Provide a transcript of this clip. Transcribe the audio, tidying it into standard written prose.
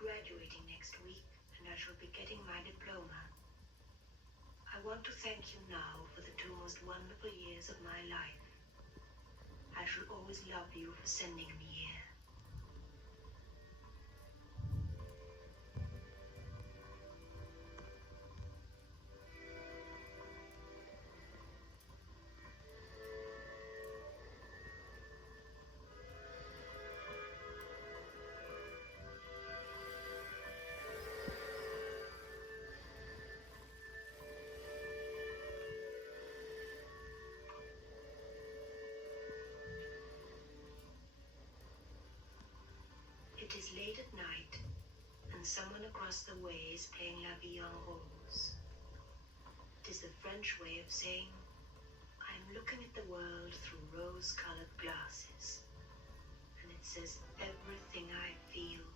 graduating next week, and I shall be getting my diploma. I want to thank you now for the 2 most wonderful years of my life. I shall always love you for sending me here. It is late at night, and someone across the way is playing La Vie en Rose. It is the French way of saying, I am looking at the world through rose-colored glasses. And it says everything I feel